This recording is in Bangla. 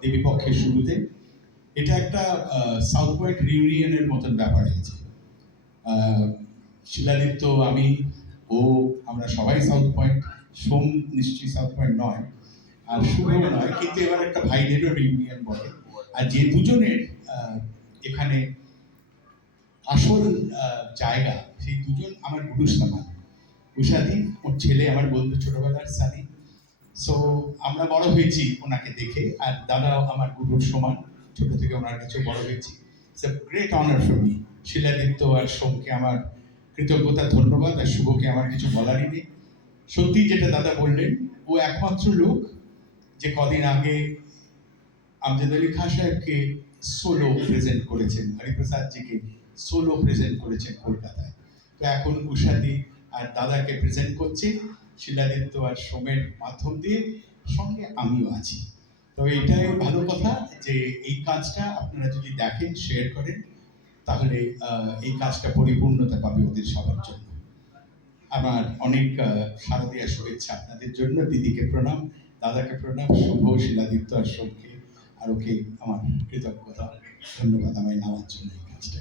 দেবীপক্ষের শুরুতে। এটা একটা সাউথ পয়েন্ট রিউনিয়নের মতন ব্যাপার হয়েছে। শিলাদীপ্ত, আমি, ও, আমরা সবাই সাউথ পয়েন্ট। সোম নিশ্চয়ই সাউথ পয়েন্ট নয়, আর শুভ নয়, কিন্তু এবার একটা ভাইদেরও রিউনিয়ন বলে। আর যে দুজনের এখানে আসল জায়গা, সেই দুজন আমার গুরু সমান। উষাদি, ওর ছেলে আমার বন্ধু ছোটবেলার সানি। সো আমরা বড় হয়েছি ওনাকে দেখে, আর দাদাও আমার গুরুর সমান, ছোট থেকে ওনার কাছে বড় হয়েছি। It's a great honour for me. Shiladipta আর সোমকে আমার কৃতজ্ঞতা, ধন্যবাদ, আর শুভকে আমার কিছু বলারই নেই। সত্যি যেটা দাদা বললেন, ও একমাত্র লোক যে কদিন আগে আমজাদ আলী খাঁ সাহেবকে সোলো প্রেজেন্ট করেছেন, হরিপ্রসাদজিকে সোলো প্রেজেন্ট করেছেন কলকাতায়। তো এখন উষাদি আর দাদাকে প্রেজেন্ট করছে শিলাদীপ্ত আর সোমের মাধ্যম দিয়ে, সঙ্গে আমিও আছি। তো এটাই ভালো কথা যে এই কাজটা আপনারা যদি দেখেন, শেয়ার করেন, তাহলে এই কাজটা পরিপূর্ণতা পাবে ওদের সবার জন্য। আমার অনেক শারদীয়া শুভেচ্ছা আপনাদের জন্য। দিদিকে প্রণাম, দাদাকে প্রণাম, শুভ, শিলাদীপ্ত আর সোমকে আর ওকে আমার কৃতজ্ঞতা, ধন্যবাদ আমায় নেওয়ার জন্য এই কাজটা।